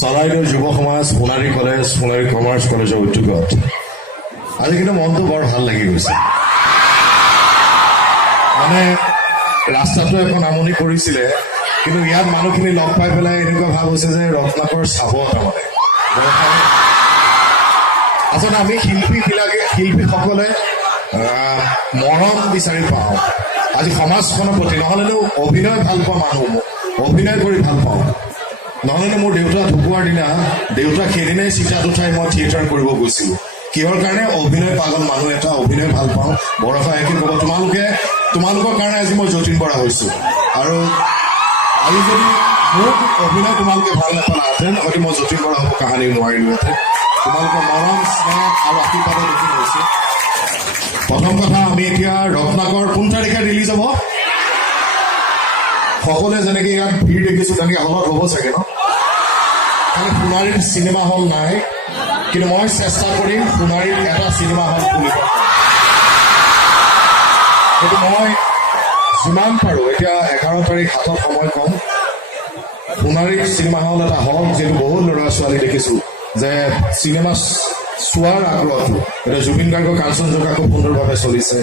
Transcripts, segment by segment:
চৰাইদেউ যুৱ সমাজ Sonari college Sonari commerce কলেজৰ উদ্যোগত আজি কিন্তু মনটো বৰ ভাল লাগি গৈছে। মানে ৰাস্তাটো এখন আমনি কৰিছিলে, কিন্তু ইয়াত মানুহখিনি লগ পাই পেলাই এনেকুৱা ভাৱ হৈছে যে ৰত্নাকৰ চাব তাৰমানে। আচলতে আমি শিল্পীসকলে মৰম বিচাৰি পাওঁ আজি সমাজখনৰ প্ৰতি। নহ'লেনো অভিনয় ভাল পোৱা মানুহ, অভিনয় কৰি ভাল পাওঁ। নহ'লেনো মোৰ দেউতা ঢুকোৱাৰ দিনা দেউতাক সেইদিনাই চিতাত উঠাই মই থিয়েটাৰ কৰিব গৈছিলোঁ। কিহৰ কাৰণে? অভিনয় পাগল মানুহ এটা, অভিনয় ভাল পাওঁ। বৰষা একে ক'ব তোমালোকৰ কাৰণে আজি মই যতীন বৰা হৈছোঁ। আৰু আজি যদি মোক অভিনয় তোমালোকে ভাল নাপালাহেঁতেন, হয়তো মই যতীন বৰা হ'ব কাহানি নোৱাৰিলোহেঁতেন। তোমালোকৰ মৰম স্নেহ আৰু আশীৰ্বাদৰ দেখি হৈছোঁ। প্ৰথম কথা, আমি এতিয়া ৰত্নাকৰ কোন তাৰিখে ৰিলিজ হ'ব? সকলোৱে যেনেকৈ ইয়াত ভিৰ দেখিছোঁ তেনেকৈ হলত হ'ব চাগে ন? খালি সোণাৰীত চিনেমা হল নাই, কিন্তু মই চেষ্টা কৰিম সোণাৰীত এটা চিনেমা হল খুলিব। সেইটো মই যিমান পাৰোঁ, এতিয়া 11 তাৰিখ হাতত সময় কম, সোণাৰীত চিনেমা হল এটা হওক। যিহেতু বহুত ল'ৰা ছোৱালী দেখিছোঁ যে চিনেমা চোৱাৰ আগ্ৰহটো, এতিয়া জুবিন গাৰ্গৰ কাঞ্চনজংঘা খুব সুন্দৰভাৱে চলিছে।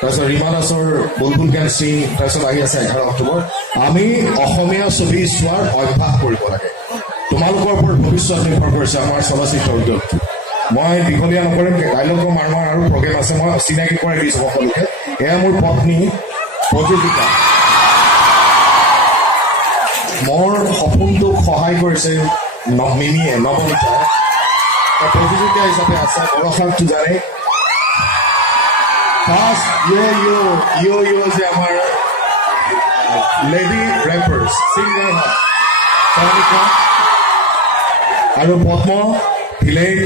তাৰপিছত ৰীমা দাসৰ বুলবুল কেন সিং, তাৰপিছত আহি আছে 11 অক্টোবৰ। আমি অসমীয়া ছবি চোৱাৰ অভ্যাস কৰিব লাগে। তোমালোকৰ ওপৰত ভৱিষ্যত নিৰ্ভৰ কৰিছে আমাৰ চলচ্চিত্ৰ উদ্যোগটো। মই দীঘলীয়া নকৰিম, ডাইলগৰ মাৰ আৰু প্ৰগ্ৰেম আছে, মই চিনাকি কৰাই দিছোঁ সকলোকে। এয়া মোৰ পত্নী প্ৰযোজিকা। মোৰ সপোনটোক সহায় কৰিছে মিনিয়ে, নৱনীতাই। প্ৰযোজিকা হিচাপে আছে বৰষাটো জানে। ফাৰ্ষ্ট ইয় যে আমাৰ লেডি ৰেপাৰ্ছ ছিংগাৰ হয় প্ৰণিকা আৰু পদ্ম ভিলেই।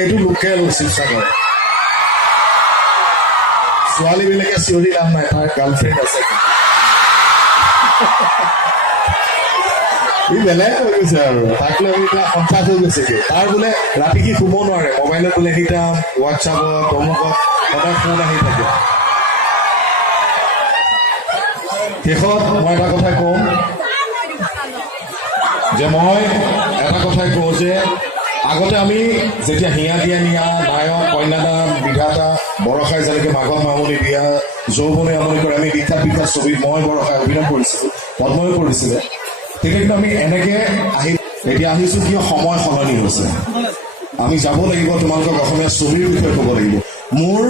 এইটো লোকেল শিৱসাগৰ। ছোৱালীবিলাকে চিঞৰি লাভ নাই, তাৰ গাৰ্লফ্ৰেণ্ড আছে। ই বেলেগ হৈ গৈছে আৰু তাক লৈ এতিয়া সন্তাস হৈ গৈছেগে। তাৰ বোলে ৰাতি কি শুব নোৱাৰে, মোবাইলত বোলে এনিটাইম হোৱাটছআপত অমুকত সদায় ফোন আহি থাকে। শেষত মই এটা কথাই কওঁ যে আগতে আমি যেতিয়া হিয়া দিয়া নিয়া, নায়ক, কন্যাদান, বিধাতা, বৰষাই যেনেকৈ মাঘৰ মামনি বিয়া, যৌৱনে আমনি কৰে, আমি বিখ্যাত ছবিত মই বৰষাই অভিনয় কৰিছিলোঁ, পদ্মই কৰিছিলে। তেতিয়া কিন্তু আমি এনেকৈ এতিয়া আহিছোঁ কিয় সময় সলনি হৈছে। আমি যাব লাগিব, তোমালোকক অসমীয়া ছবিৰ বিষয়ে ক'ব লাগিব। মোৰ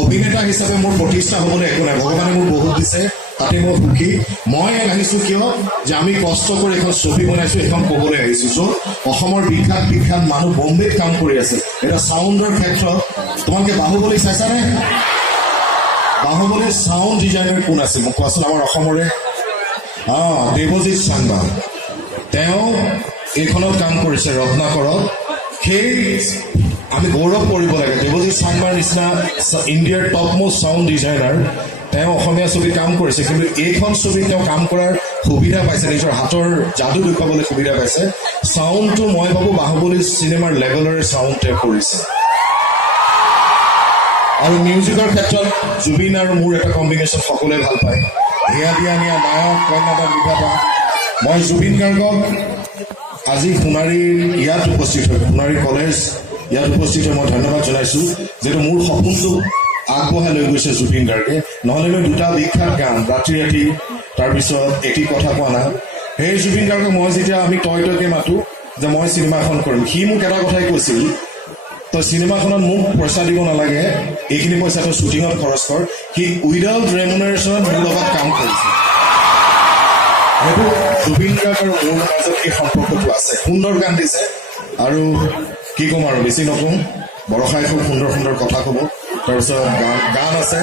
অভিনেতা হিচাপে মোৰ প্ৰতিষ্ঠা হ'বলৈ একো নাই, ভগৱানে মোক বহুত দিছে, তাতে মই সুখী। মই আহিছোঁ কিয় যে আমি কষ্ট কৰি এখন ছবি বনাইছোঁ, এইখন ক'বলৈ আহিছোঁ। চ' অসমৰ বিখ্যাত মানুহ বম্বেত কাম কৰি আছে। এটা চাউণ্ডৰ ক্ষেত্ৰত তোমালোকে বাহুবলী চাইছানে? বাহুবলীৰ চাউণ্ড ডিজাইনাৰ কোন আছে মোক কোৱাচোন আমাৰ অসমৰে? দেৱজিৎ চাংমা। তেওঁ এইখনত কাম কৰিছে ৰত্নাকৰত। সেই আমি গৌৰৱ কৰিব লাগে। দেৱজিৎ চাংমাৰ নিচিনা ইণ্ডিয়াৰ টপ মোষ্ট চাউণ্ড ডিজাইনাৰ, তেওঁ অসমীয়া ছবিত কাম কৰিছে, কিন্তু এইখন ছবিত তেওঁ কাম কৰাৰ সুবিধা পাইছে, নিজৰ হাতৰ যাদু দেখুৱাবলৈ সুবিধা পাইছে। চাউণ্ডটো মই ভাবোঁ বাহুবলী চিনেমাৰ লেভেলৰে চাউণ্ড তেওঁ কৰিছে। আৰু মিউজিকৰ ক্ষেত্ৰত জুবিন আৰু মোৰ এটা কম্বিনেশ্যন সকলোৱে ভাল পায়। হিয়া দিয়া নিয়া, নায়ক, কন্যাদান, বিধাতা। মই জুবিন গাৰ্গক আজি সোণাৰীৰ ইয়াত উপস্থিত হৈ, সোণাৰী কলেজ ইয়াত উপস্থিত হৈ মই ধন্যবাদ জনাইছোঁ, যিহেতু মোৰ সপোনটো আগবঢ়াই লৈ গৈছে জুবিন গাৰ্গে। নহ'লেনো দুটা বিখ্যাত গান, ৰাতি ৰাতি, তাৰপিছত এটি কথা কোৱা না। সেই জুবিন গাৰ্গক মই যেতিয়া আমি তইকে মাতোঁ যে মই চিনেমা এখন কৰিম, সি মোক এটা কথাই কৈছিল, তই চিনেমাখনত মোক পইচা দিব নালাগে, এইখিনি পইচা তই শ্বুটিঙত খৰচ কৰ। সি উইদাউট ৰেমুনাৰেশ্যনত মোৰ লগত কাম কৰিছে। সেইটো জুবিন গাৰ্গ আৰু মোৰ মাজত এই সম্পৰ্কটো আছে। সুন্দৰ গান দিছে, আৰু কি ক'ম আৰু বেছি নকওঁ। বৰষাই খুব সুন্দৰ কথা ক'ব। তাৰপিছত গান আছে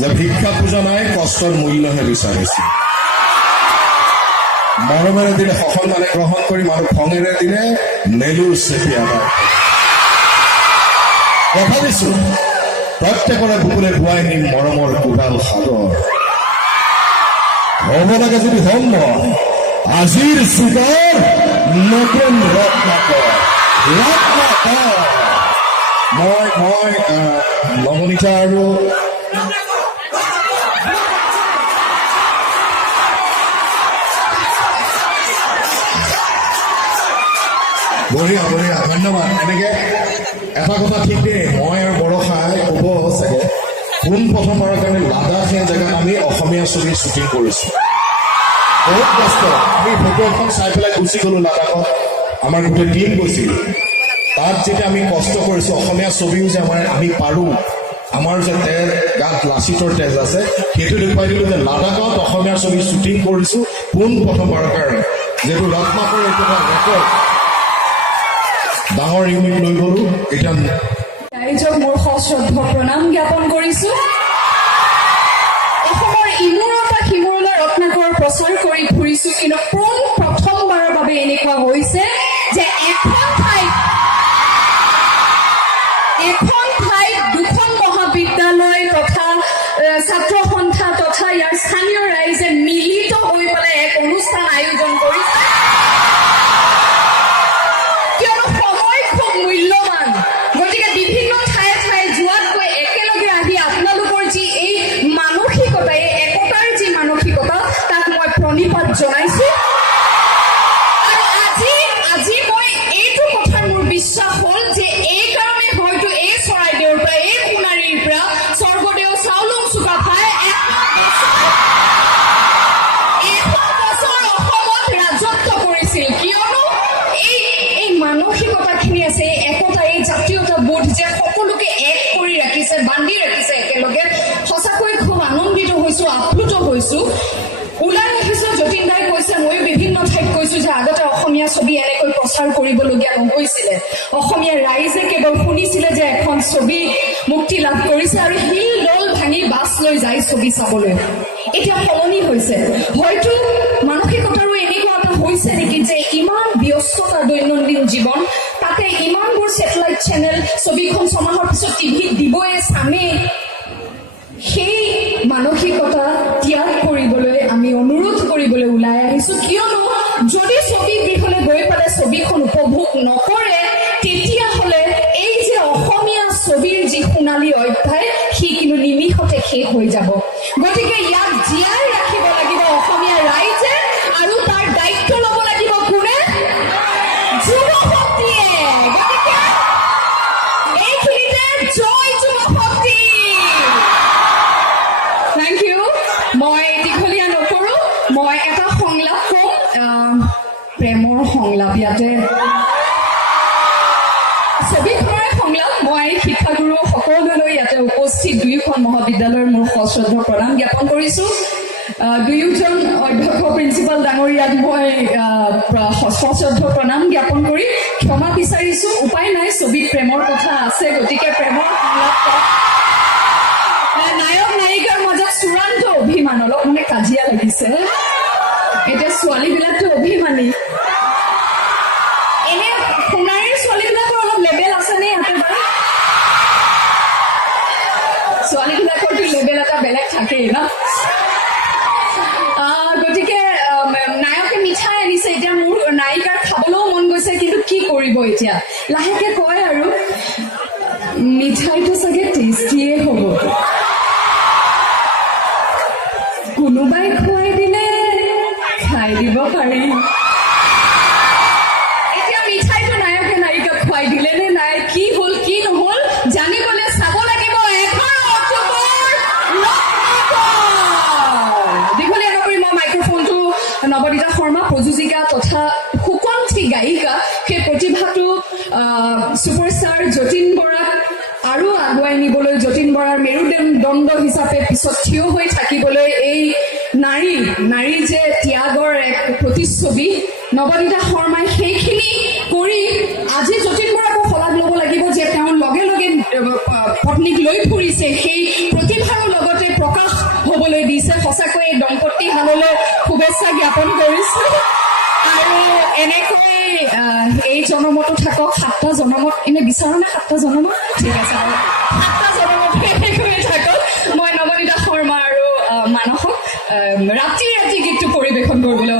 যে ভিক্ষা পূজা নাই, কষ্টৰ মূল্যহে বিচাৰিছে। মৰমেৰে দিলে সসন্মানে গ্ৰহণ কৰি, মানুহ খঙেৰে দিলে নেলুৰ চেপি আদায়। কথা দিছোঁ প্ৰত্যেকৰে বুকুলে বোৱাই নিম মৰমৰ কোডাল সাদৰ। হ'ব লাগে যদি হ'ম আজিৰ চিকাৰ নতুন ৰত্নাকৰ। মই নৱনীতা আৰু বঢ়িয়া বঢ়িয়া ধন্যবাদ এনেকে এটা কথা ঠিক দেই মই আৰু বৰষাই ক'ব চাগে পোন প্ৰথমবাৰৰ কাৰণে লাডাখ জেগাত আমি অসমীয়া ছবিৰ শ্বুটিং কৰিছোঁ বহুত কষ্ট আমি ফটো এখন চাই পেলাই গুচি গ'লোঁ লাডাখত আমাৰ গোটেই টিম গৈছিল তাত যেতিয়া আমি কষ্ট কৰিছোঁ অসমীয়া ছবিও যে আমি পাৰোঁ আমাৰ যে তেজ গাত লাচিতৰ তেজ আছে সেইটো দেখুৱাই দিলোঁ যে লাডাখত অসমীয়া ছবিৰ শ্বুটিং কৰিছোঁ পোন প্ৰথমবাৰৰ কাৰণে যিহেতু ৰত্নাকৰ এইটো এটা ৰেকৰ্ড ডাঙৰ ইউনিট লৈ গ'লোঁ এতিয়া ৰাইজক মোৰ সশ্ৰদ্ধ প্ৰণাম জ্ঞাপন কৰিছোঁ অসমৰ ইমূৰৰ পৰা সিমূৰলৈ ৰত্নাকৰৰ প্ৰচাৰ কৰি ফুৰিছোঁ কিন্তু পোন প্ৰথমবাৰৰ বাবে এনেকুৱা হৈছে যে এখন ঠাইত দুখন মহাবিদ্যালয় তথা ছাত্ৰ সন্থা তথা ইয়াৰ স্থানীয় ৰাইজে মিলিত হৈ পেলাই এক অনুষ্ঠান আয়োজন কৰিছে কিয়নো সময় খুব মূল্যৱান গতিকে বিভিন্ন ঠায়ে ঠায়ে যোৱাতকৈ একেলগে আহি আপোনালোকৰ যি এই মানসিকতা এই একতাৰ যি মানসিকতা তাক মই প্ৰণিপাত জনাইছোঁ আৰু আজি মই এইটো কথাৰ মোৰ বিশ্বাস হ'ল যে এইকাৰণে হয়তো এই চৰাইদেউৰ পৰা এই সোণাৰীৰ পৰা স্বৰ্গদেউ চাওলুং চুকাফাই 100 বছৰ অসমত ৰাজত্ব কৰিছিল কিয়নো এই মানসিকতাখিনি আছে এই একতা এই জাতীয়তা বোধ যে সকলোকে এক কৰি ৰাখিছে বান্ধি ৰাখিছে একেলগে সঁচাকৈ খুব আনন্দিত হৈছোঁ আপ্লুত হৈছোঁ ওলাই আহিছোঁ যতীন দাই কৈছে ময়ো বিভিন্ন ঠাইত কৈছোঁ যে আগতে অসমীয়া ছবি এনেকৈ প্ৰচাৰ কৰিবলগীয়া নহৈছিলে অসমীয়া ৰাইজে কেৱল শুনিছিলে যে এখন ছবি মুক্তি লাভ কৰিছে আৰু শিল দল ভাঙি বাছ লৈ যায় ছবি চাবলৈ এতিয়া সলনি হৈছে হয়তো মানসিকতাৰো এনেকুৱা এটা হৈছে নেকি যে ইমান ব্যস্ততা দৈনন্দিন জীৱন তাতে ইমানবোৰ ছেটেলাইট চেনেল ছবিখন ছমাহৰ পিছত টিভিত দিবই চামেই সেই মানসিকতা ত্যাগ কৰিবলৈ আমি অনুৰোধ কৰিবলৈ ওলাই আহিছোঁ কিয়নো যদি ছবি গৃহলৈ গৈ পেলাই ছবিখন উপভোগ নকৰে তেতিয়াহ'লে এই যে অসমীয়া ছবিৰ যি সোণালী অধ্যায় সি কিন্তু নিমিষতে শেষ হৈ যাব গতিকে ইয়াক জীয়াই ৰাখিব লাগিব অসমীয়া ৰাইজে আৰু তাৰ দায়িত্ব ল'ব লাগিব কোনে যুৱ শক্তিয়ে গতিকে এইখিনিতে জয় যুৱ শক্তি থেংক ইউ মই দীঘলীয়া নকৰোঁ মই এটা সংলাপ কওঁ প্ৰেমৰ সংলাপ ইয়াতে ছবিখনৰে সংলাপ মই শিক্ষাগুৰু সকলোলৈ ইয়াতে উপস্থিত দুয়োখন মহাবিদ্যালয়ৰ মোৰ সশ্ৰদ্ধ প্ৰণাম জ্ঞাপন কৰিছোঁ দুয়োজন অধ্যক্ষ প্ৰিন্সিপাল ডাঙৰীয়াক মই সশ্ৰদ্ধ প্ৰণাম জ্ঞাপন কৰি ক্ষমা বিচাৰিছোঁ উপায় নাই ছবিত প্ৰেমৰ কথা আছে গতিকে প্ৰেমৰ সংলাপ নায়ক নায়িকাৰ মাজত চূড়ান্ত অভিমান অলপ মানে কাজিয়া লাগিছে এতিয়া ছোৱালীবিলাকতো অভিমানী এনে সোণাৰীৰ ছোৱালীবিলাকৰ অলপ লেবেল আছেনে ইয়াতে বাৰু ছোৱালীবিলাকৰতো লেবেল এটা বেলেগ থাকেই ন গতিকে নায়কে মিঠাই আনিছে এতিয়া মোৰ নায়িকাৰ খাবলৈও মন গৈছে কিন্তু কি কৰিব এতিয়া লাহেকে কয় আৰু মিঠাইটো চাগে টেষ্টিয়ে হ'ব কোনোবাই খুৱাই দিলে খাই দিব পাৰি এতিয়া মিঠাইটো নায়কে নায়িকাক খুৱাই দিলে নে নাই কি হ'ল কি নহ'ল জানিবলৈ চাব লাগিব 11 অক্টোবৰ দীঘলীয়া নকৰি মই মাইক্ৰফোনটো নৱনীতা শৰ্মা প্ৰযোজিকা তথা সুকণ্ঠী গায়িকা সেই প্ৰতিভাটো ছুপাৰষ্টাৰ যতীন বৰাক আৰু আগুৱাই নিবলৈ যতীন বৰাৰ মেৰুদণ্ড হিচাপে পিছত থিয় হৈ থাকিবলৈ এই নাৰীৰ যে ত্যাগৰ এক প্ৰতিচ্ছবি নৱনীতা শৰ্মাই সেইখিনি কৰি আজি যতীন বৰাকো শলাগ ল'ব লাগিব যে তেওঁৰ লগে লগে পত্নীক লৈ ফুৰিছে সেই প্ৰতিভাৰো লগতে প্ৰকাশ হ'বলৈ দিছে সঁচাকৈ এই দম্পতী হাললৈ শুভেচ্ছা জ্ঞাপন কৰিছোঁ আৰু এনেকৈ এই জনমতো থাকক 7টা জনমত এনে বিচাৰো নে 7টা জনমত ঠিক আছে 7টা জনমত এনেকৈ থাকক মই নৱনীতা শৰ্মা আৰু মানসক ৰাতি গীতটো পৰিৱেশন কৰিবলৈ